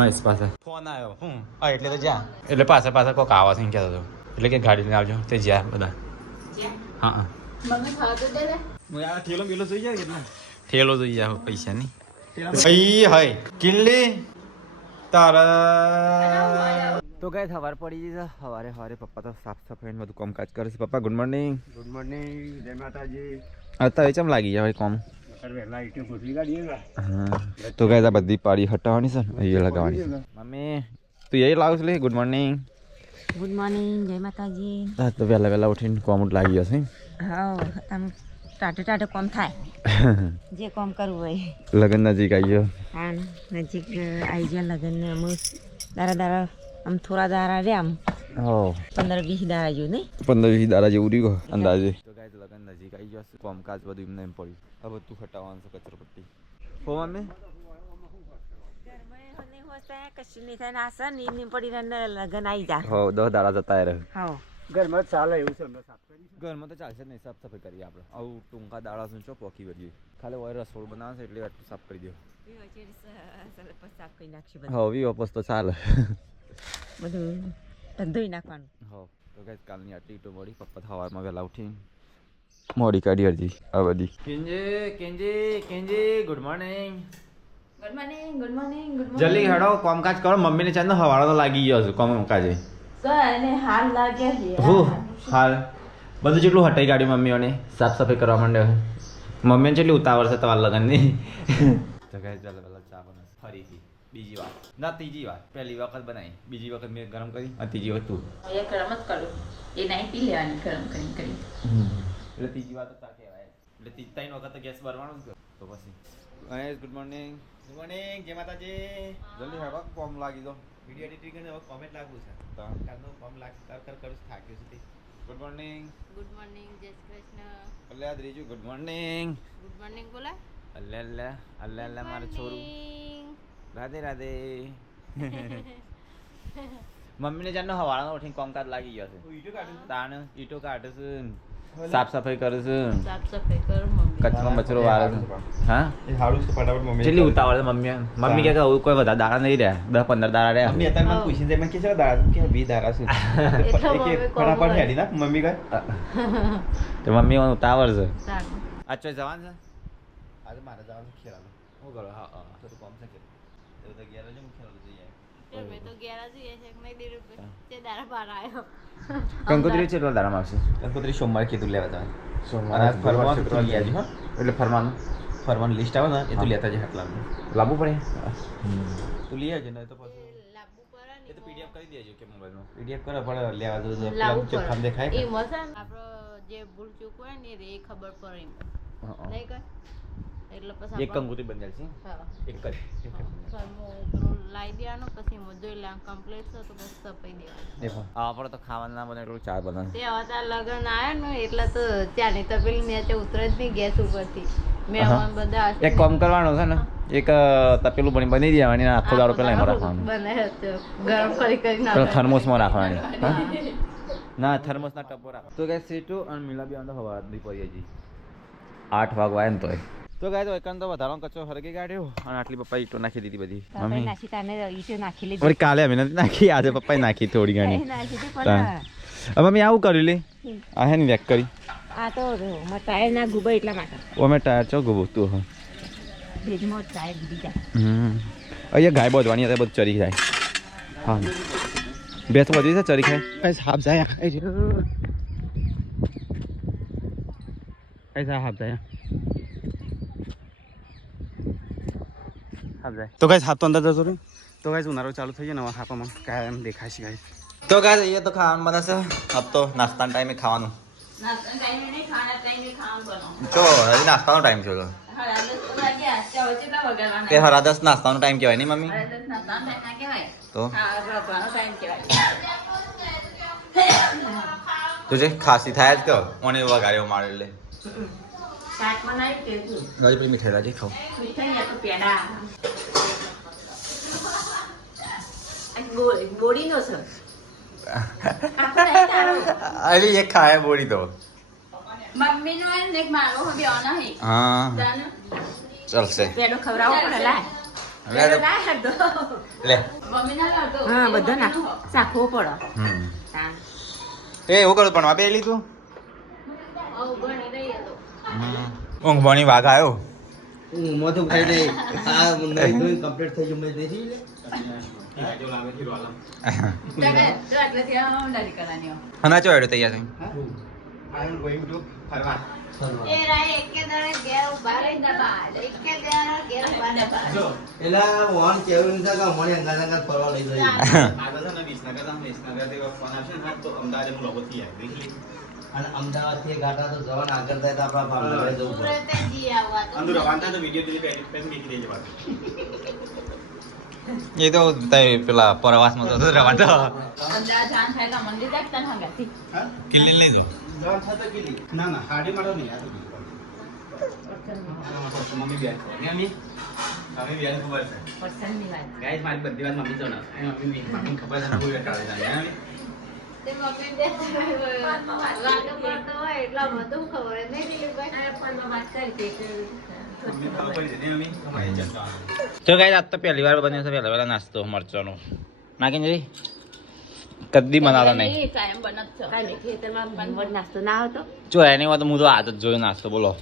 મહેશ પાસે ફોન આવ્યો હા એટલે તો જ્યાં એટલે પાછા કોઈક આવા થઈને કહેતો હતો એટલે કે ગાડી લઈને આવજો તે જ્યાં બધા હા ઠેલો મેલો જોઈ જાય કેટલા ઠેલો જોઈ જાય પૈસા નહીં ભાઈ હાય કિલ્લી તારા તો કઈ સવાર પડી જશે સવારે પપ્પા તો સાફ સફાઈ બધું કામકાજ કરે છે પપ્પા ગુડ મોર્નિંગ જય માતાજી અત્યારે ચમ લાગી જાય કોમ તો કઈ બધી પાડી હટાવવાની છે ને એ લગાવવાની મમ્મી તું એ લાવ લે ગુડ મોર્નિંગ જય માતાજી હા તો વહેલા ઉઠીને કોમ લાગી જશે હા આમ ટાટે કોમ થાય જે કોમ કરવું હોય લગન નજીક આવી ગયો હા નજીક આવી ગયા લગન દારા આમ થોડા દારા રે આમ 15-20 દારા જેવું નહીં 15-20 દારા જેવું રહ્યું અંદાજે તો ગાય લગન નજીક આવી ગયો કામકાજ બધું એમને એમ પડ્યું હવે તું હટાવવાનું છે કચરો પટ્ટી હો મમ્મી કશું નહીં થાય નાસા ની પડી લગન આવી જા 10 દાડા જતા રહે હા ઘરમાં ચાલે એવું છે ઘરમાં તો ચાલશે નહીં સાફ સફાઈ કરીએ આપણે આવું ટૂંકા દાડા શું છો પોકી વળીએ ખાલી ઓય રસોડ બનાવશે એટલે આટલું સાફ કરી દો સાફ કરી નાખશું હવે વાપસ તો ચાલે બધું ધોઈ નાખવાનું હો તો કઈ કાલની આટલી ઈટો મળી પપ્પા સવારમાં વહેલા ઉઠી મોડી કાઢી હજી આ બધી કેંજે ગુડ મોર્નિંગ જલ્દી હેડો કામકાજ કરો મમ્મીને ચાંદ હવાળો લાગી ગયો છે કામકાજે હાલ લાગે હાલ બધું જેટલું હટાઈ ગાડી મમ્મીઓને સાફ સફાઈ કરવા માંડે મમ્મીને જેટલી ઉતાવળ છે તમારા લગનની તો કઈ ચાલો પેલા ચા બનાવ ફરીથી બીજી વાર ના ત્રીજી વાર પહેલી વખત બનાવી બીજી વખત મેં ગરમ કરી અને ત્રીજી વખત તું ગરમ જ કરું એ નહીં પી લેવાની ગરમ કરી એટલે ત્રીજી વાર તો ચા કહેવાય એટલે ત્રણ વખત તો ગેસ ભરવાનું જ તો પછી ગુડ મોર્નિંગ જય માતાજી જલ્દી હેડો કોમ લાગી દો વિડીયો એડિટિંગ કરીને હવે કોમેન્ટ લાગવું છે તો કારનો કોમ કરું થાક્યું છે ગુડ મોર્નિંગ જય શ્રી કૃષ્ણ અલ્લા દ્રીજુ ગુડ મોર્નિંગ બોલા અલ્લા મારું છોરું રાધે રાધે મમ્મીને જાણનો હવાળાનો ઉઠીને કામકાજ લાગી ગયો છે તાણ ઈટો કાઢે છે સાફ સફાઈ કરે છે કચરો મચરો વાળે છે હા એ હાડું છે ફટાફટ મમ્મી કેટલી ઉતાવળ છે મમ્મી કે કોઈ વધારે દાડા નહીં રહ્યા 10-15 દાડા રહ્યા મમ્મી અત્યારે મને પૂછીને મેં કે છે દાડા કે 20 દાડા છે ફટાફટ હેડી ના મમ્મી કહે તો મમ્મી ઉતાવળ છે આજ ચોઈ જવાનું છે આજે મારે જવાનું ખેરાલું હું કરો હા તો કોમ છે કે તો ગયા જ હું ખેરાલું જઈ આવ્યો મેં તો ગયા જઈએ છે નહીં દે રૂપિયા તે દાડા બાર આવ્યો કંકોત્રી કેટલા દાડામાં આવશે કંકોત્રી સોમવારે કીધું લેવા જવાનું સોમવારે ફરવાનું એટલે ફરવાનું લિસ્ટ આવે ને એ તું લેતા જ હાટલાનું લાવવું પડે તું લઈ આવજે ને તો પછી એ તો પીડીએફ કરી દેજો કે મોબાઈલમાં પીડીએફ કરે પડે લેવા જવું ચોખ્ખામ દેખાય એ મસાન આપણો જે ભૂલ ચૂક હોય ને એ ખબર પડે નહીં કર એટલે પછી એક કંકોત્રી બની જશે એક જ લાવી દેવાનો પછી જોઈ લે કમ્પ્લીટ છે તો બસ સપાઈ દેવાનું આપણે તો ખાવાનું ના બને એટલું ચા બનાવે તે હવે લગન આવ્યો ને એટલે તો ચાની તપેલી નીચે ઉતરે જ નહીં ગેસ ઉપરથી મહેમાન બધા એક કામ કરવાનું છે ને એક તપેલું બની દેવાની આખો દાડો પેલા એમાં રાખવાનું બનાવે તો ગરમ કરી પેલા થર્મોસમાં રાખવાની ના થર્મોસના ટપો રાખ તો કે સીટું અને મિલા બી અંદર હવા દી પડી હજી 8 વાગવા આવે ને તોય તો ગાય તો એકન તો વધારાનો કચરો હરગી કાઢ્યો અને આટલી પપ્પા ઈટો નાખી દીધી બધી મમ્મી નાખી તાને ઈટો નાખી લીધી વળી કાલે અમે નથી નાખી આજે પપ્પાએ નાખી થોડી ઘણી હવે મમ્મી આવું કર્યું લે આ હે ને વેક કરી આ તો ટાયર ના ગુબા એટલા માટે ઓ મેં ટાયર ચો ગુબો તું હા ભેજમાં ટાયર ગીરી જાય અહીંયા ગાય બોધવાની હતી બધું ચરી જાય હા બેસ બધી છે ચરી ખાય સાપ જાય સાપ જાય તો ગાઈસ હાથ તો અંદર જતો રહ્યો તો ગાઈસ ઉનાળો ચાલુ થઈ જાય નવા હાપામાં કાયમ દેખાય છે ગાઈસ તો ગાઈસ અહીંયા તો ખાવાનું બનાવશે अब तो નાસ્તાનો ટાઈમે ખાવાનું નાસ્તાનો ટાઈમે નહીં ખાના ટાઈમે ખાવાનું જો હજી નાસ્તાનો ટાઈમ છે કે હરા 10 નાસ્તાનો ટાઈમ કહેવાય નહીં મમ્મી તો તુજે ખાસી થાય જ કે ઓને વગાડ્યો મારે એટલે શાક બનાવી કે તું ગાજી પછી મીઠાઈ લાજી ખાવ મીઠાઈ તો પેડા બોડી નો છે અરે એક ખાય બોડી તો મમ્મી નો એક મારો હવે આના હે હા જાન ચાલશે પેડો ખવરાવો પડે લા લે હા બધા નાખ શાખવો પડે એ એવું કરું પણ આપે લીધું ઊંઘ ભણી વાઘ આવ્યો મોઢું ખાઈ દે આ નહીં કમ્પ્લીટ થઈ ગયું મેં દેખી લે હના ચો હેડો તૈયાર થઈ આઈ એમ ગોઈંગ ટુ ફરવા એલા વોન કેવું નથી કે મને અંગાત અંગાત ફરવા લઈ જાય અને અમદાવાદ થી ગાટા તો જવાન આગળ થાય તો આપણા ભાવનગર જવું પડે એ તો પેલા પ્રવાસમાં તો રવાતો કિલ્લી લઈ જાઓ જવાન થતો કેટલી ના ના હાડી મારો નહીં આ તો મમ્મી બેન મમ્મી મમ્મી બેન ખબર છે ગાઈસ મારી બધી વાત મમ્મી જો ના મમ્મી ખબર છે કોઈ વેટાળે જાય તે મમ્મી બે વાતો કરતો હોય એટલા બધું ખબર નહીં દિલીપભાઈ પણ વાત કરી કે મમ્મી ખબર પડી જતી મમ્મી તમારે જતો તો ગાઈસ આજ તો પહેલી વાર બન્યો છે પહેલા નાસ્તો મરચાનો નાખી જરી કદી બનાવતા નહીં કાયમ બનત છે કાંઈ ખેતરમાં મધ નાસ્તો ના આવતો જો એની વાત હું તો આજ જ જોયો નાસ્તો બોલો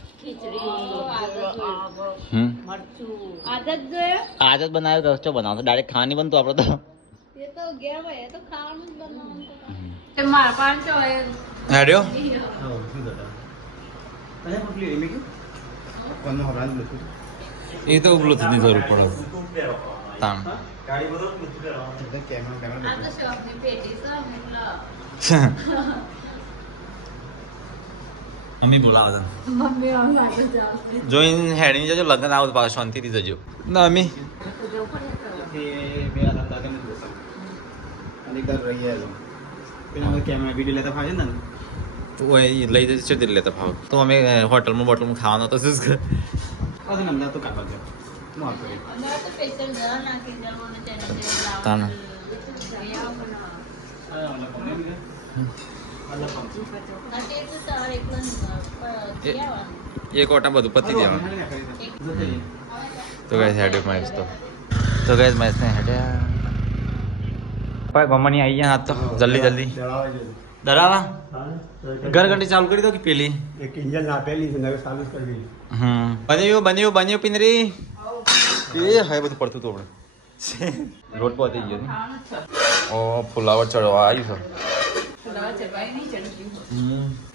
મરચું આદત જોયો આજ જ બનાવ્યો કયો બનાવતો ડાયરેક્ટ ખાવાની બનતું આપણે તો એ તો ગયા હોય એ તો ખાવાનું જ બનાવવાનું તે મારા પાંચો હોય હેડ્યો હા શું દાદા અરે પકડી એમી કે કોનો હરાન નથી એ તો બ્લૂટૂથની જરૂર પડે તાણ ગાડી બધો એટલે કેમેરા આ તો શોપની પેટી છે મમ્મી બોલાવો તને મમ્મી આવું લાગે જાવ જોઈને હેડીને જજો લગ્ન આવો તો પાછું શાંતિથી જજો ના મમ્મી તે બે હતા કે નથી દોસ્ત અને એકદમ રહી ગયા પેલા હવે કેમેરા વિડિયો લેતા ફાવે ને તો એ લઈ જશે છે દિલ્હી લેતા ભાવ તો અમે હોટલમાં બોટલમાં ખાવાનો તો શું કર પછી નંદા તો કાઢવા છે હું આ કરી અમારે તો સ્પેશિયલ જરા નાખી દેવાનું ચેનલ તાણ અરે ઓલા કોને બી અલ્લા પંપ તે તો તારે એકલા એક ઓટા બધું પતી દેવાનું તો ગાઈસ હેડ્યો મેચ તો ગાઈસ મેચ ને હેડ્યા ભાઈ ગમણી આવી ગયા તો જલ્દી જલ્દી ડરાવા ઘર ઘંટી ચાલુ કરી દો કે પેલી એક ઇન્જન આપેલી છે નવે ચાલુ કરી દીધી બન્યું પિંદરી એ હવે બધું પડતું હતું આપણે રોડ પહોંચી ગયો ને ઓ ફુલાવર ચડવા આવ્યું છે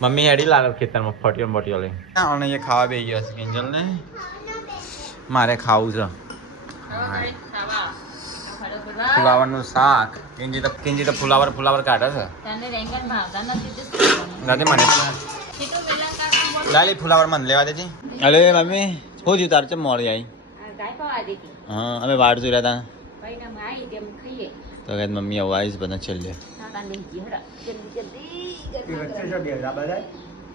મમ્મી હેડી લાગે ખેતરમાં ફટિયો બટિયો લઈ અને એ ખાવા બે ગયો છે કિંજલ ને મારે ખાવું છે ફુલાવરનું શાક કિંજી તો ફુલાવર કાઢે છે દાદી મને લાલી ફુલાવર મને લેવા દેજે અરે મમ્મી શું થયું તાર ચમ મોડી આવી ગાય પાવા દીધી હા અમે વાટ જોઈ રહ્યા હતા ભાઈના આવી તેમ ખાઈએ તો કઈ મમ્મી આવું આવીશ બધા છેલ્લે નાના લઈ ગઈ હરા જલ્દી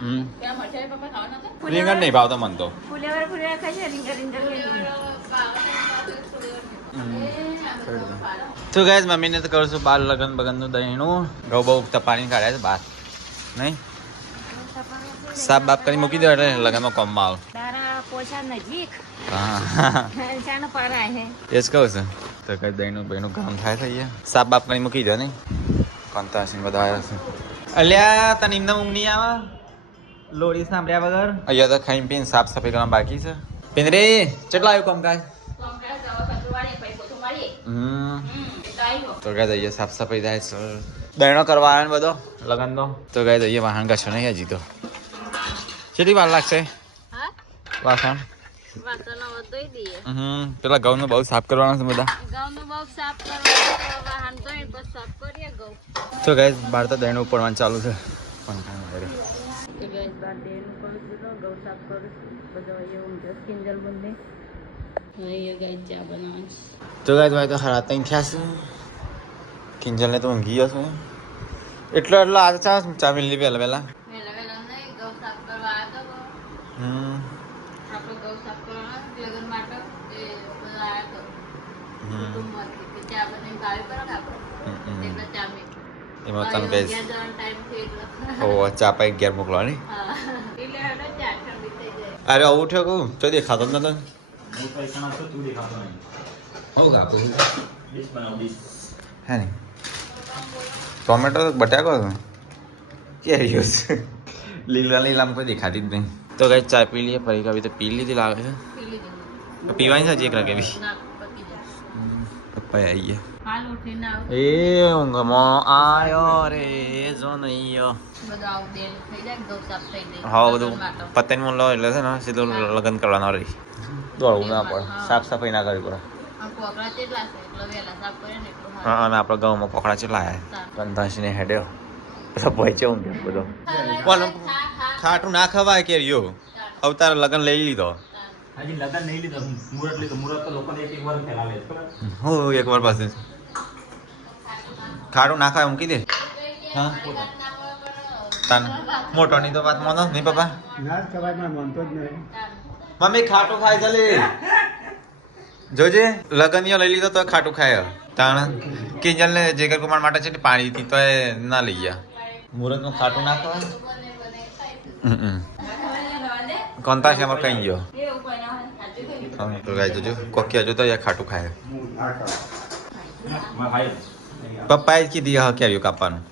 હમ રીંગણ નહીં ભાવતો મન તો ફુલેવર ખાઈએ રીંગણ તો ગાઈસ મમ્મીને તો કરું છું બાર લગન બગનનું દહીંનું ઘઉં બહુ તપાણી કાઢ્યા છે બહાર નહીં સાફ બાપ કરી મૂકી દો એટલે લગનમાં કોમમાં આવ તારા પોછા નજીક હા ચાનો પારા હે એ જ કહું છું તો કઈ દહીંનું બહીનું કામ થાય થઈ સાફ બાપ કરી મૂકી દો નહીં કંતાસીને બધા આવ્યા છે અલ્યા તને એમને ઊંઘ નહીં આવે લોડી સાંભળ્યા વગર અહીંયા તો ખાઈને પીને સાફ સફાઈ કરવા બાકી છે પિંદરી કેટલા આવ્યું કામકાજ તો ગાય જઈએ સાફ સફાઈ થાય છે બહેનો કરવા આવે ને બધો લગનનો તો ગાય જઈએ વાહન કશો નહીં હજી તો કેટલી વાર લાગશે વાસણ પેલા ઘઉંનું બહુ સાફ કરવાનું છે બધા તો ગાય બહાર તો દહીનું પડવાનું ચાલુ છે તો ગાય ભાઈ તો હરા તઈ થયા છે કિંજલને તો ઊંઘી ગયો છું એટલો આજે ચા મિલી પહેલા પહેલા એમાં તમે કઈ ચા પાઈ 11 મોકલવાની અરે આવું ઉઠ્યો કહું તો દેખાતો જ નતો હોઉં આપું ડીશ બનાવો ડીશ. હે ને ટોમેટો બટાકો કેરીઓ છે લીલા લીલામાં કોઈ દેખાતી જ નહીં. તો કઈ ચા પી લઈએ ફરી કभी તો પી લીધી લાગે છે પીવાની સાચી એક લાગે બી પપ્પા આવી ગયા. હાલ ઉઠીને આવ એ ઊંઘમાં આયો રે જોનૈયો. બધું આવું બેન થઈ જાય ગૌ સાફ થઈ જાય. હા બધું પતંગ લો એટલે છે ને સીધું લગ્ન કરવાનો રહી દોડવું ના પડે સાફ સફાઈ ના કરવી પડે. આમ કોકરા કેટલા છે એટલે વહેલા સાફ કરે ને એટલું હા અને આપણા ગામમાં કોકડા ચેટલા આવ્યા કંધાસીને હેડ્યો બધા પહોંચ્યો ઊંઘ્યો બધો બોલો ખાટું ના ખવાય કેરીઓ અવતાર લગ્ન લઈ લીધો. હજી લગન નહીં લીધો મુહૂર્ત લીધો મુહૂર્ત તો લોકોને એક વાર ફેલાવે છે ખબર. હું એક વાર પાસે ખાટું ના ખાય મૂકી દે. હા તાન મોટોની તો વાત માનો નહીં પપ્પા મમ્મી ખાટું ખાય ચાલે જોજે લગનીઓ લઈ લીધો તો ખાટું ખાય તાણ કિંજલ ને જેગર કુમાર માટે છે ને પાણી થી તો એ ના લઈ ગયા મુહૂર્ત નું ખાટું ના ખવાય. કોનતા છે અમારે કઈ ગયો તો ગાય જોજો કોકી હજુ તો ખાટું ખાય. પપ્પાએ જ કીધી હા કેરીઓ કાપવાનું.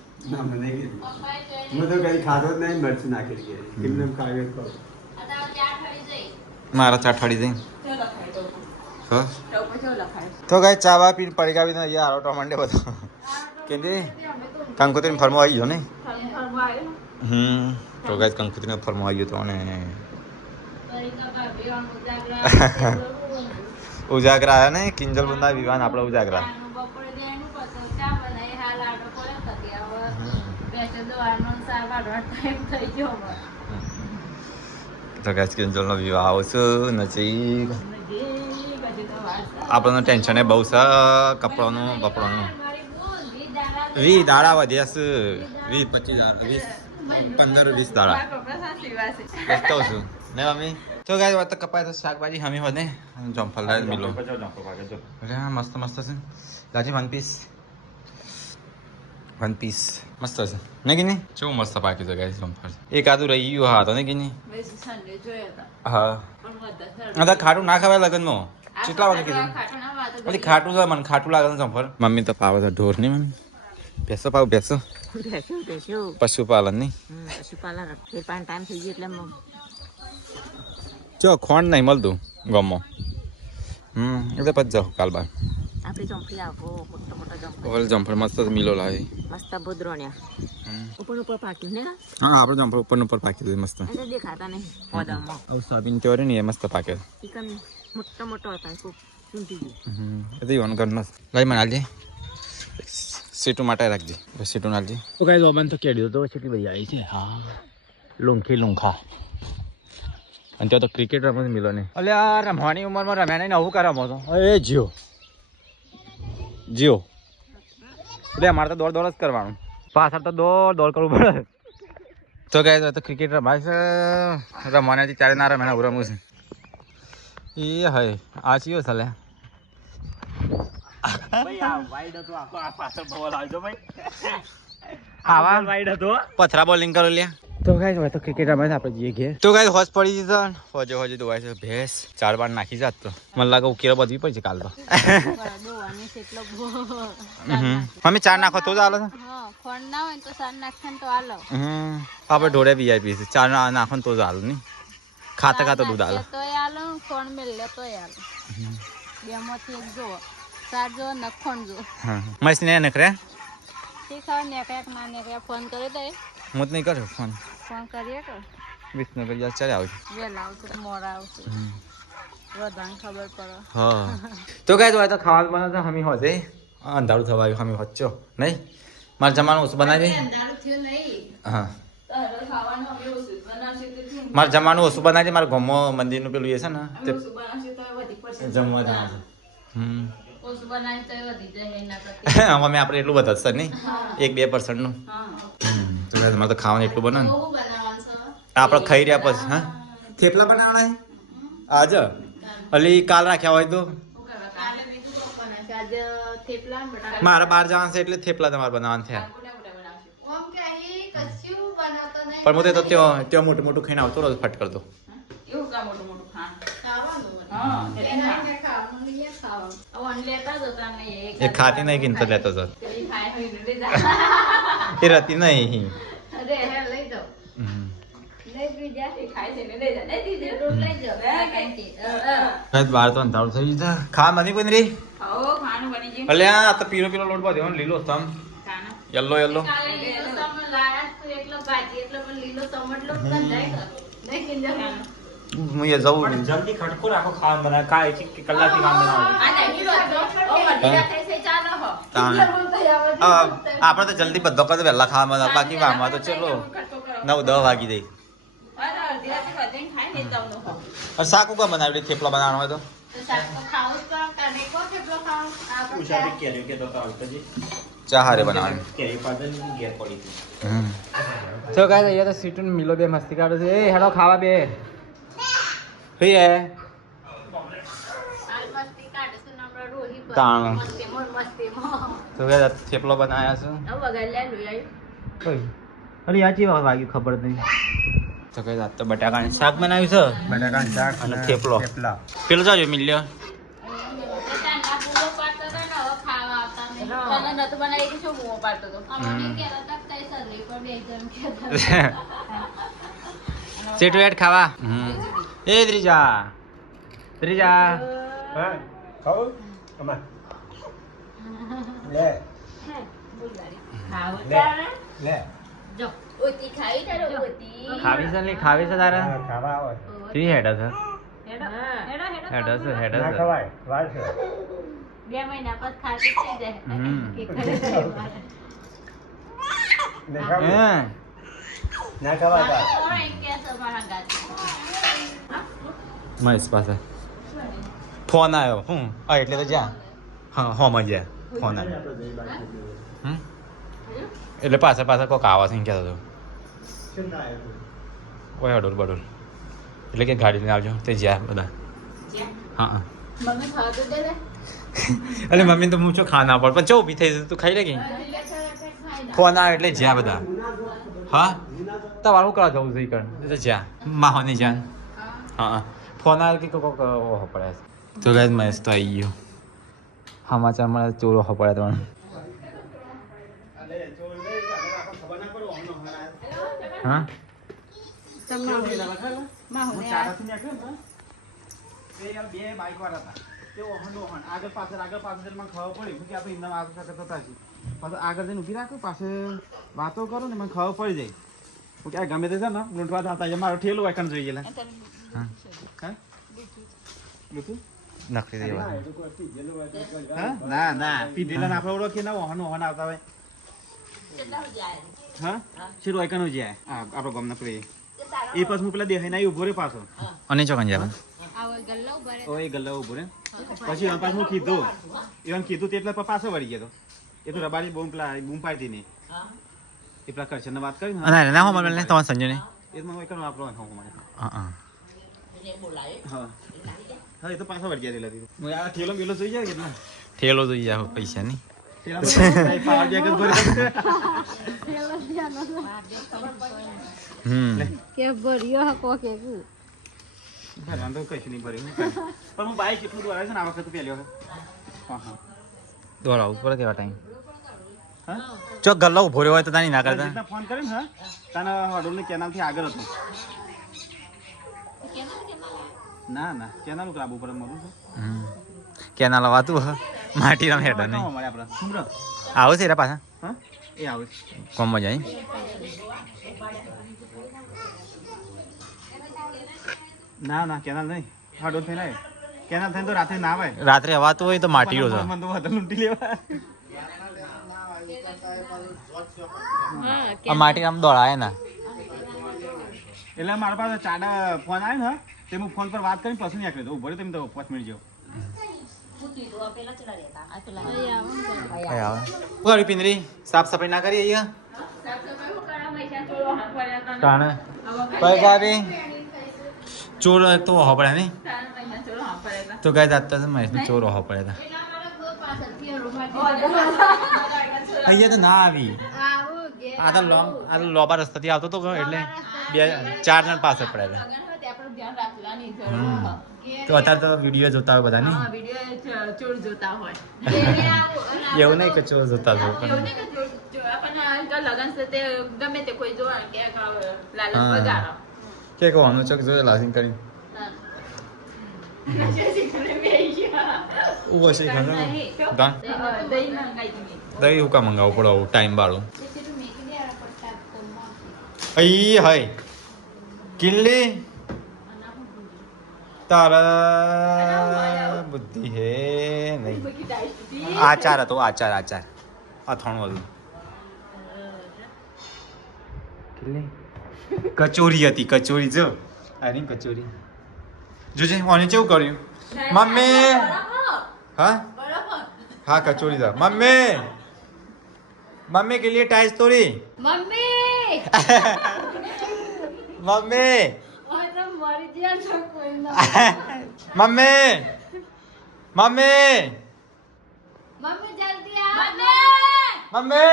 મારા ચાઠવાડી જઈ તો ગાય ચાવા પી પડી ગાવી ને યાર આરોટવા માંડે બધો કેમ કંકોત્રી ફરમો આવી ગયો ને. તો ગાય કંકોત્રી ફરમો આવી ગયો તો અને ઉજાગરા આવ્યા ને કિંજલ બંદા વિવાન આપણા ઉજાગરા. તો ગાય કિંજલ નો વિવાહ આવશે નજીક. આપણને ટેન્શન એ બહુ છે કપડાનું બપડાનું. 20 દાડા વધ્યા છે 15-20 દાડા તો છું ને મમ્મી. તો ગાય વાત કપાય તો શાકભાજી હમી વધે જમફળ લાવે મિલો મસ્ત મસ્ત છે લાજી 1 પીસ મસ્ત છે ને કે નહીં કેવું મસ્ત પાકી છે ગાય જમફળ. એક આદું રહી ગયું હા તો ને કે નહીં હા અદા ખાટું ના ખવાય લગનમાં કેટલા વાગે કીધું ખાટું છે મને ખાટું લાગે છે જમફળ. મમ્મી તો પાવે છે ઢોર નહીં મને ભેંસો પાવ ભેંસો પશુપાલન નહીં પશુપાલન ફેરપાન ટાઈમ થઈ ગયો એટલે જો ખોંડ નહીં મળતું ગામમાં એટલે પછી જાઓ કાલ બાર આપણે જમફળી આવો મોટા મોટા જમફળ ઓલ જમફળ મસ્ત મિલો લાવી મસ્ત ભોદરોણ્યા ઉપર પાક્યું ને હા આપણે જમફળ ઉપર પાકી દે મસ્ત એટલે દેખાતા નહીં પોદામાં સોયાબીન ત્યોરે ને એ મસ્ત પાકે ચિકન મોટો હતા ખૂબ ચૂંટી ગયું એ તો ગણ લઈ મને હાલજે સીટું માટે રાખજે સીટું નાખજે. તો કઈ ઓબન તો કેડ્યો તો કેટલી બધી આવી છે હા લુંખા અને ત્યાં તો ક્રિકેટ રમત મિલો નહીં અલે આ રમવાની ઉંમરમાં રમ્યા નહીં નવું કા રમો તો એ જીઓ એટલે અમારે તો દોડ જ કરવાનું પાછળ તો દોડ કરવું પડે. તો કઈ તો ક્રિકેટ રમાય છે રમવાનાથી ચારે ના રમે રમવું છે એ હય આ ચીયો ચાલે પથરા બોલિંગ કરો લ્યા. તો ગાઈસ હવે તો ક્રિકેટ રમે આપણે જઈએ ઘેર. તો ગાઈસ હોજ પડી જશે હોજે દોવાય છે ભેંસ 4 બાર નાખી જાત તો મને લાગે ઉકેરો બધી પડશે કાલ તો. મમ્મી 4 નાખો તો જ હાલે છે. ફોન ના હોય તો 4 નાખે તો હાલો. આપણે ઢોળે VIP છે 4 નાખો તો જ હાલે નહીં ખાતા દૂધ હાલે તોય હાલો ફોન મેલ લે તોય હાલો બેમાંથી એક જો 4 જો નખોન જો મસ્ત ને નખરે શીખાવ ને કઈક ના ને કઈક ફોન કરી દે હું નહીં કર્યો ફોન કરીએ તો વિસનગર યાર ચાલે આવજો વેલા આવશે મોડા આવશે વધારે ખબર પડે હા. તો ગાઈસ તો ખાવાનું બનાવતા હમી હોજે અંધારું થવા આવ્યું હમી હોચ્ચો નહીં મારે જમવાનું ઓછું બનાવી દે. અંધારું થયું નહીં હા તારે ખાવાનું હવે ઓછું બનાવશે તો મારે જમવાનું ઓછું બનાવી દે મારા ગામમાં મંદિરનું પેલું એ છે ને તે ઓછું બનાવશે તો વધી પડશે જમવા જવાનું ઓછું બનાવી તો વધી જાય એના કરતા અમે આપણે એટલું બધા છે નહીં 1-2%નું તો મારે તો ખાવાનું એટલું બને ને બહુ બનાવવાનું છે આપણે ખાઈ રહ્યા પછી હા થેપલા બનાવવાના છે આજે અલી કાલ રાખ્યા હોય તો કાલે બીજું બનાવશે આજે થેપલા બટાકા મારે બહાર જવાનું છે એટલે થેપલા તમારે બનાવવાના થયા ઓમ કે અહીં કશું બનાવતો નહીં પણ હું તો ત્યાં મોટું ખાઈને આવતો રહ્યો ફટ કરતો એવું કા મોટું ખાવાનું ખાવાનું હા એટલે ખાવાનું લઈએ ખાવાનું એ ખાતી નહીં કિંમત લેતો હતો પેલી ખાય હોય ને લઈ જા. એ રતી નહીં અરે હે લઈ જાઓ. લઈ બીજા ખાય છે ને લઈ જા. લઈ દીધે રોટ લઈ જાઓ. બહાર તો અંધારું થઈ જતા ખા મની કોઈ રહી ખાઓ ખાવાનું બની ગયું. અલ્યા આ તો પીળો પીળો લોટ બાંધ્યો લીલો તમ ખાના. યલો યલો કાલે લીલો સમ લાયા તું એકલો ભાજી એટલે પણ લીલો ટમેટલો બંધાય કર. નહીં કિંજલ ખાવાનું. હું એ જવું જલ્દી ખટકો રાખો ખાવા બના કા એક કલાકથી કામ બનાવજો આ નાખી દો તો ઓ વઢિયા થઈ છે ચાલો હો. તાણે. આપણે તો જલ્દી બધો કરે વહેલા ખાવા બાકી વામમાં તો ચલો 9-10 વાગી જાય શાક ઉકા બનાવી થેપલા બનાવવાનો હોય તો ઉષાબી કેરી કે તો આવતજી ચા હારે બનાવવાની કેરી પાદન ગેર પડી તો ગાઈસ અહીંયા તો સીટુન મિલો બે મસ્તી કાઢે છે એ હેડો ખાવા બે હઈ હે તાણ તો ગાઈસ થેપલો બનાવ્યા છે અરે આ ચી વાગ્યું ખબર નહીં તો ગાઈસ આ તો બટાકાનું શાક બનાવ્યું છે બટાકાનું શાક અને થેપલો પેલો જાજો મિલ્યો સેટુ એડ ખાવા એ ત્રીજા હા ખાઓ અમાર લે લે ખાવી છે ને ખાવી છે તારે ખાવા આવે ફ્રી હેડ છે હેડ છે ના ખવાય વાર છે 2 મહિના પછી ખાતી થઈ જાય. ને ખાવ ના ખવાય મહેશ પાસે ફોન આવ્યો હું એટલે તો જ્યાં હા હોમાં ગયા ફોન આવ્યો એટલે પાછા કોક આવા થઈ કહેતો હતો ઓય અડોલ બડોલ એટલે કે ગાડી લઈને આવજો તે જ્યાં બધા હા મમ્મી ખાવા તો દે ને. એટલે મમ્મી તો હું છો ખાના પડ પણ ચો ઊભી થઈ તું ખાઈ લે કે ફોન આવે એટલે જ્યાં બધા હા તમારું કરા જવું છે કર એટલે જ્યાં માહોની જાન હા ફોન આવે કે કોક ઓહો પડે તો ગાઈસ મહેશ તો આવી ગયો સમાચારમાં ચોરો ઓહો પડે તો હા આગળ જઈને ઉભી રાખો પાસે વાતો કરો ને મને ખબર પડી જાય ક્યાં ગમે તે છે ને લૂંટવા થતા મારો ઠેલો વાયકાન જોઈ ગયેલા નકરી દેવા ના ના પીધેલા ને આપણે ઓળખીએ ના ઓહન ઓહન આવતા હોય હા શેર વાયકાનો જાય આપણો ગમના પ્લે એ પછી હું પેલા દેખાય ના ઉભો રે પાછો અને ચોકન જાય ઓ એ ગલ્લા ઉભો રે પછી એમ પાછું કીધું એમ કીધું તેટલા પાછો વળી ગયો એ તો રબારી બૂમ પાડતી નહીં એ પેલા કરશન વાત કરી અને ના હો મને તમારે સંજય ને એ મને વાયકાનો આપણો હો મને હા હા હા એ તો પાછો વળી ગયા હતી હું આ ઠેલો બેલો જોઈ જાય કેટલા ઠેલો જોઈ જાવ પૈસા ની કે ભર્યો હકો કે કશું નહીં ભર્યું પણ હું બાઈક એટલું દોરાય છે ને આ વખત પહેલી વખત હા દોડાવું પડે કેવા ટાઈમ હા ચોક ગલ્લો ઉભો રહ્યો હોય તો તાની ના કરતા રીતના ફોન કરીને હા તાના હડોલની કેનાલથી આગળ હતો ના ના કેનાલ ઉપર આબુ પડે મારું કેનાલ વાતું માટી રમ હેઠળ નહીં મળે આપણે સુમર આવો છે એરા પાછા હા એ આવે કોમમાં જાય ના ના કેનાલ નહીં હડોલ થઈને આવે કેનાલ થઈને તો રાત્રે ના આવે રાત્રે હવાતું હોય તો માટીઓ છે મને તો વધારે લૂંટી લેવા આ માટી આમ દોડાય ના એટલે મારા પાસે ચાડા ફોન આવ્યો ને તે હું ફોન પર વાત કરીને પછી નીકળી દઉં ભલે તમે તો 5 મિનિટ જેવો ઉગાડી પિંદરી સાફ સફાઈ ના કરી અહીંયા તાણે કઈ ગાડી ચોર એક તો ઓહો પડે નહીં તો ગાય જાતા છે મહેશ ચોર ઓહો પડે હતા અહીંયા તો ના આવી આ તો લોબા રસ્તાથી આવતો તો એટલે 4 જણ પાસે પડ્યા હતા તો અત્યારે તો વિડીયો જોતા હોય બધા નહીં ચોર જોતા હોય એવું નહીં કે ચોર જોતા છો એવું નહીં કે ચોર જોવા પણ લગન છે તે ગમે તે કોઈ જોવા કે લાલચ હા. વગાડો કે કોનું ચક જોયે લાસિંગ કરી ઉભો છે ઘણો દાન દહીં હું કા મંગાવવું પડે આવું ટાઈમ વાળું અઈ હાય કિલ્લી તારા બુદ્ધિ હે નહીં આચાર હતો આચાર અથાણું હતું કિલ્લી કચોરી હતી કચોરી જો આની કચોરી જોજે ઓને કેવું કર્યું મમ્મી હા हाँ कचौड़ी था मम्मी के लिए टाइस तोड़ी મમ્મી मम्मी ઓય તો મરી ગયા છો કોઈ ના मम्मी मम्मी મમ્મી જલ્દી આવ મમ્મી मम्मी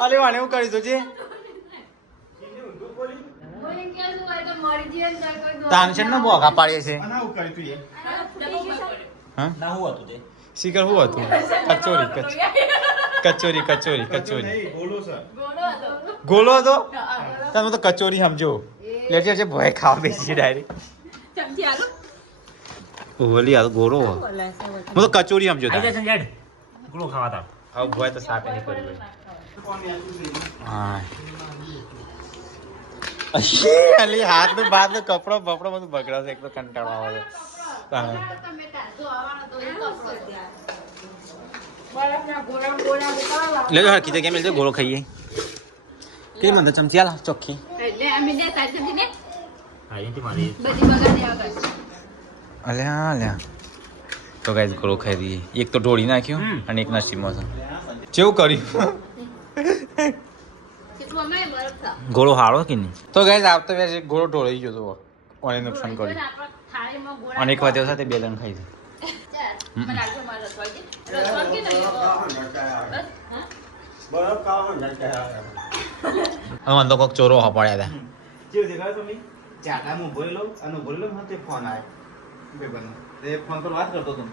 अरे वाले वो करी तुझे બોલી ગયા છો ઓય તો મરી ગયા છો કોઈ तानसेन ना बोगा पाड़े से અને આવું કર્યું તું એ हाँ ના હું હતું તે सीकर हुआ तू कचौरी कचौरी कचौरी कचौरी નહીં બોલો સર गोलो तो તમે તો કચોરી સમજો લેજે છે ભય ખાવા બેસી ડાયરેક્ટ ચમચી આલો ઓલી આ ગોરો હું તો કચોરી સમજો આઈ જા સંજેડ ગુલો ખાવા તા હવે ભય તો સાપે નહીં કર્યું હા અલી હાથ નું બાદ નું કપડો બપડો બધું બગડાશે એક તો કંટાળો આવે છે તમે તાજો આવવાનો તો એ કપડો ત્યાં બરફના ગોળા ગોળા બતાવો લેજો હરખી જગ્યાએ મેલજો ગોળો ખાઈએ કેવી મને ચમચી આલા ચોખ્ખી એટલે અમે દે તારી સમજી ને હા એથી મારી બધી બગાડી આગળ અલ્યા અલ્યા તો ગાઈસ ગોળો ખાઈ દઈએ એક તો ઢોળી નાખ્યું અને એક નસીબમાં છે કેવું કર્યું કેટલું અમે બરફ થા ગોળો હારો કે નહીં તો ગાઈસ આવતો વેસ એક ગોળો ઢોળી ગયો તો ઓને નુકસાન કર્યું થાળીમાં ગોળા અને એક વાત સાથે બે જણ ખાઈ છે મને લાગ્યું મારે રસવાઈ ગઈ રસવાઈ કે નહીં મને તો કોઈક ચોરો હપાડ્યા હતા જેવું દેખાય તમને ચાટામાં ઉભો રહેલો અને ઉભો રહેલો ને તે ફોન આવ્યો ભાઈબંધનો. તે ફોન પર વાત કરતો હતો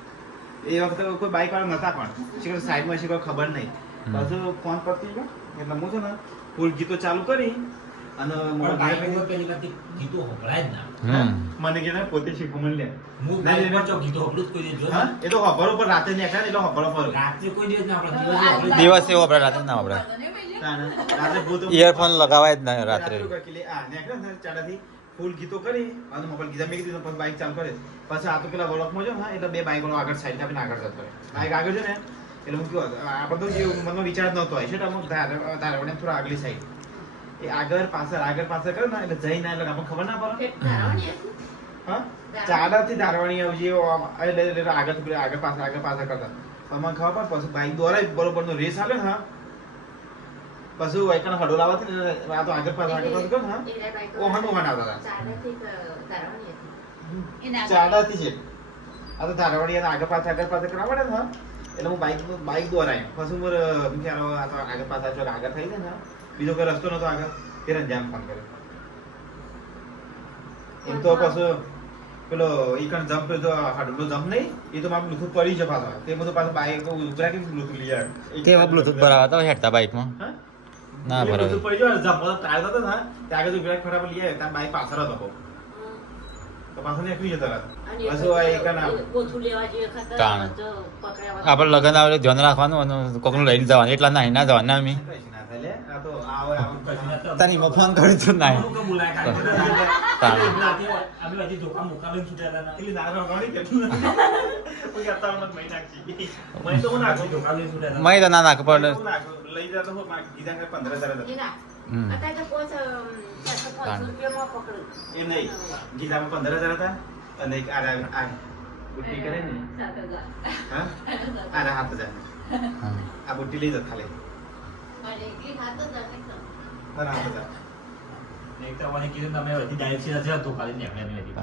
એ વખતે કોઈ બાઈક વાળા નતા પણ શીખર સાઈડમાં શીખર ખબર નહીં પાછું ફોન પરથી ગયો એટલે હું છે ને ફૂલ ગીતો ચાલુ કરી અને પણ બાઈક પેલી કરતી ગીતો હોભળાય જ ના મને કે પોતે શીખવું મને લે હું ના, બાઈક ના, પર જો ગીતો હોભળું જ કોઈ દિવસ જો હા એ તો હબરો પર રાતે નીકળ્યા ને એટલે હબરો પર રાત્રે કોઈ દિવસ ના આપણે દિવસે હોભળું જ. દિવસ એવો આપણે રાતે ના આપણે રાતે ભૂત ઇયરફોન લગાવાય જ ના રાત્રે ચાડાથી ફૂલ ગીતો કરી અને મોબાઈલ ગીતા મેં કીધું પછી બાઈક ચાલુ કરે પછી આ તો પેલા વળકમાં જો હા એટલે બે બાઈક આગળ સાઈડ આપીને આગળ જતો રહે બાઈક આગળ છે ને એટલે હું કેવું આપણે તો જે મનમાં વિચાર જ નહોતો હોય છે અમુક ધારવડે થોડા આગલી સાઈડ એ આગળ પાછળ કરે ને એટલે જઈ ના એટલે આપણને ખબર ના પડે હા ચાડાથી ધારવાણી આવજે એટલે આગળ પાછળ કરતા અમને ખબર પડે પછી બાઈક દોરાય બરોબર નો રેસ આવે ને હા પછી વાયકણ હડો લાવવાથી ને આ તો આગળ પાછળ કરે ને હા ઓહનો બનાવતા હતા ચાડાથી છે આ તો ધારવાડી આગળ પાછળ કરવા પડે ને હા એટલે હું બાઈક દોરાય પછી હું ખ્યાલ આ તો આગળ પાછળ આગળ થઈ જાય ને બીજો કોઈ રસ્તો નતો આગળ તે રંજામ ફોન કર્યો એમ તો પછી પેલો ઈકણ જમ્પ જો હાડલો જમ્પ નહીં એ તો મારું બ્લુટૂથ પડી છે પાછો તે બધું પાછું બાઈક ઉભરા કે બ્લુટૂથ લઈ આવે તેમાં બ્લુટૂથ ભરાવા હેડતા બાઈકમાં હા ના ભરાવે બ્લુટૂથ પડી ગયો જમ્પ ટાયર હતો ને ત્યાં આગળ ઉભરા ખરાબ લઈ આવે ત્યાં બાઈક પાછળ હતો તો પાછળ નીકળી જતો રહે પાછું આ ઈકણ તાણ આપણે લગન આવે ધ્યાન રાખવાનું અને કોકનું લઈને જવાનું એટલા ના ના જવાનું ના મી ના થાય લે આ તો આવે તારી ફોન કર્યું તો ના અમુક બોલાય કાઢી તાણ. અમે હજી ધોકા મુકાવીને છૂટ્યા હતા એટલે નાનો ગણી કેટલું કોઈ અત્યારે મત મહિના નાખી મને તો હું નાખું ધોકા લઈને છૂટ્યા હતા. મય તો ના નાખ પણ હું નાખું. લઈ જતો હું મારા ગીધા કે 15,000 હતા. હમ. એ નહીં ગીધામાં 15,000 હતા અને એક આ બુટ્ટી કરે ને હા આના 7,000 હા. આ બુટ્ટી લઈ જત ખાલી તારા 7,000 એક તો મને કીધું તમે હજી ડાયરેક્ટ સીધા છે ધોકા લઈને નીકળ્યા નહીં હજી.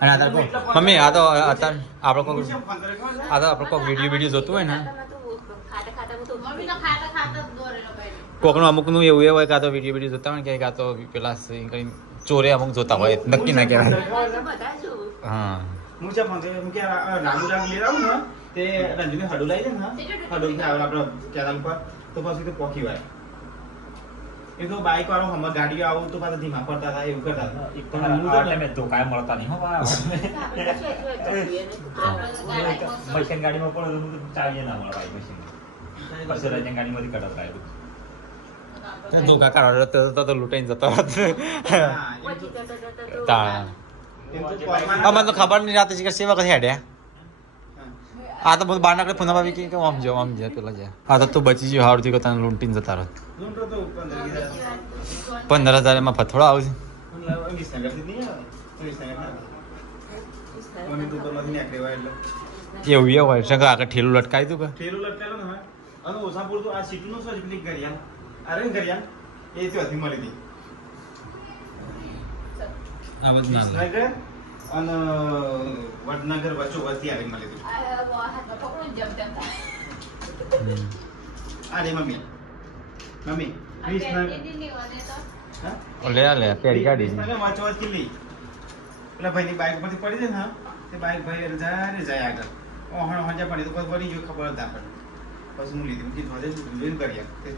અને આ તાર મમ્મી આ તો અત્યારે આપણે કોઈ કેમ ફોન કરે ખબર છે? આ તો આપણે કોઈ વિડીયો જોતું હોય ને મમ્મી તો ખાતા ખાતા જ દોરેલો ભાઈ કોકનું અમુકનું એવું હોય કે આ તો વિડીયો જોતા હોય ને કે આ તો પેલા કઈ ચોરે અમુક જોતા હોય નક્કી ના કહેવાય બધા શું હા હું છે પણ હું કે રાગુ રાગ લઈ આવું ને તે રંજુને હડુ લઈ દે ને હડુ થી આવે આપણે કેનાલ પર તો પછી તો પોકી વાય એ તો બાઈક વાળો હમણાં ગાડીઓ આવું તો પાછા ધીમા પડતા હતા એવું કરતા હતા એક તો મેં ધોકાય મળતા નહીં હો મશીન ગાડીમાં પડે તો ચાવીએ ના મળે ભાઈ મશીન પછી રજન ગાડીમાંથી કટક આવ્યું ધોકા કાઢો તો લૂંટાઈને જતો અમને તો ખબર નહીં રાતે શીખર સેવા કઈ હેડ્યા આ તો બધું બાર નાખડે ફોન આવી કે આમ જો પેલા જાય હા તો તું બચી ગયો હાવડથી કે તને લૂંટીને જતા રહો 15,000 એમાં ફથોડો આવશે એવું એવું હોય શંકર આગળ ઠેલું લટકાવી દઉં કે ઠેલું લટકાયેલો ને અને ઓછા પૂરતું આ સીટનું શું પેલી ઘડિયાળ અરે ઘડિયાળ એ ત્યાંથી મળી હતી આ બધું ના અને વડનગર વચ્ચો વચ્ચે આવી મળી હતી અરે મમ્મી લે લે પેરી ગાડી વાંચો વાત કેટલી પેલા ભાઈની બાઈક પરથી પડી જાય ને તે બાઈક ભાઈ જાય આગળ હંજા પડી તો કોઈ વળી ગયો ખબર જ ના પડી પછી હું લીધી કીધું હજે જોઈને કરીએ તે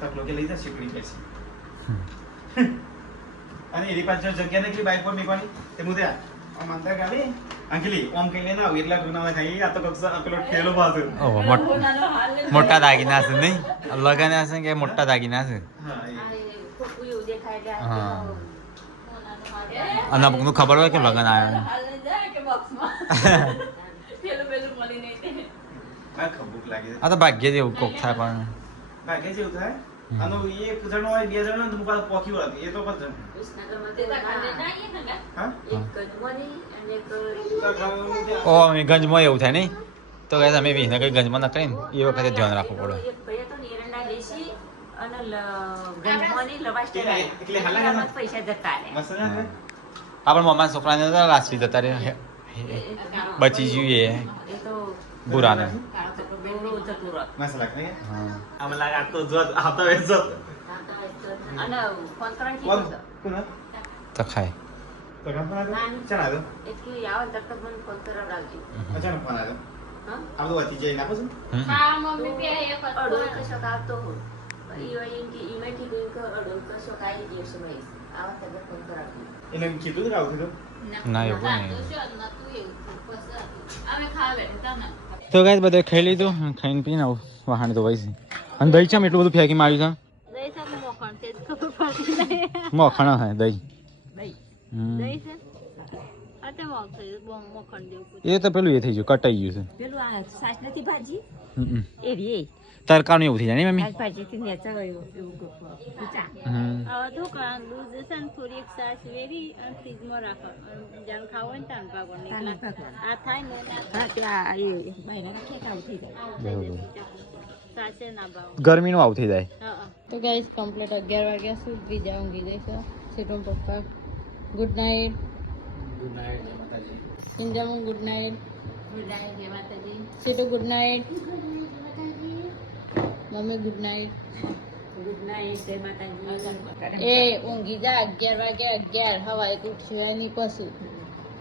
તકલો કે લઈ જા શીકડી બેસી અને એની પાછળ જગ્યા નીકળી બાઈક પર મેકવાની તે હું ત્યાં માનતા ગાડી અંકલી ઓમ કઈ લઈને આવ એટલા ગુના થાય આ તો કક્ષા પેલો ઠેલો પાછો મોટા દાગીના છે નહીં લગન હશે કે મોટા દાગીના છે હા હા અને અમુકનું ખબર હોય કે લગન આવ્યા આ ખબૂક લાગી આ તો ભાગ્ય જેવું કોક થાય પણ ભાગે જેવું થાય અને એક જણો હોય બે જણો ને તો પાછો પોકી વળત એ તો પાછો હા ઓ અમે ગંજમાં એવું થાય નહીં તો કહે અમે વિને કઈ ગંજમાં ના કરીને એ વખતે ધ્યાન રાખવું પડે પૈસા જતા મસાલા છે આપણા મમ્મા છોકરાને લાસવી જતા રે બચી જઈએ બુરાને મસાલા ખાય હા આમ લાગે આ તો જોત આવતા વેસ જોત અને ફોન કોણ કરવાની કોણ તો ખાય તો કામ ના ચાલ આવ્યો એટલે યાર તક મને ફોન કરાવજો અચાનક ફોન આવ્યો હા આ બધું વધી જાય ના પછી હા મમ્મી બે એક અડો કશો આવતો હોય ઈવાય કે ઈમેથી કોઈ કે અડો કશો કાઈ દિવસ માં આવા તક ફોન કરાવજો એને કીધું જ રાવ કીધું ના એવું નહીં અમે ખાવા બેઠા ને તો ગાઈસ બધે ખાઈ લીધું ખાઈને પીને આવું વાહન તો વૈસી અને દહીં ચમ એટલું બધું ફેંકી માર્યું દહીં સાથે મોખણ તે જ ખબર પડતી નહીં છે મખણ હે દહીં દહીં છે આ તે મોખણ જેવું એ તો પેલું એ થઈ ગયું કટાઈ ગયું પેલું આ સાસ નથી ભાજી છે એવી તરકાનું એવું થઈ જાય નહીં મમ્મી ભાજી થી નેચા ગયો એવું પૂછા હવે તો કાં દૂધ છે ને થોડી એક સાસ વેરી અને ફ્રીજમાં રાખો જાણ ખાવ હોય ને તાન પાકવાનું આ થાય ને હા ત્યાં એ બહાર રાખે કાવ થઈ જાય સાસે ના ભાવ ગરમીનું આવું થઈ જાય તો ગાઈસ કમ્પ્લીટ 11 વાગ્યા સુધી જાઉં ઊંઘી જઈશું સીટું પપ્પા ગુડ નાઇટ ગુડ નાઇટ માતાજી સિંજામુ ગુડ નાઇટ ગુડ નાઇટ જય માતાજી situ good night mummy good night good night જય માતાજી એ ઊંઘી જા 11 વાગ્યા 11 હવાએ તો ઉઠ્યો નહીં પછી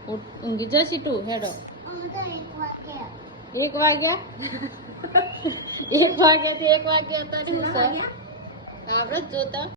ઊંઘી જા સીટુ હેડો 1 વાગ્યા 1 વાગ્યા તે 1 વાગ્યા તારે શું આપણે જોતા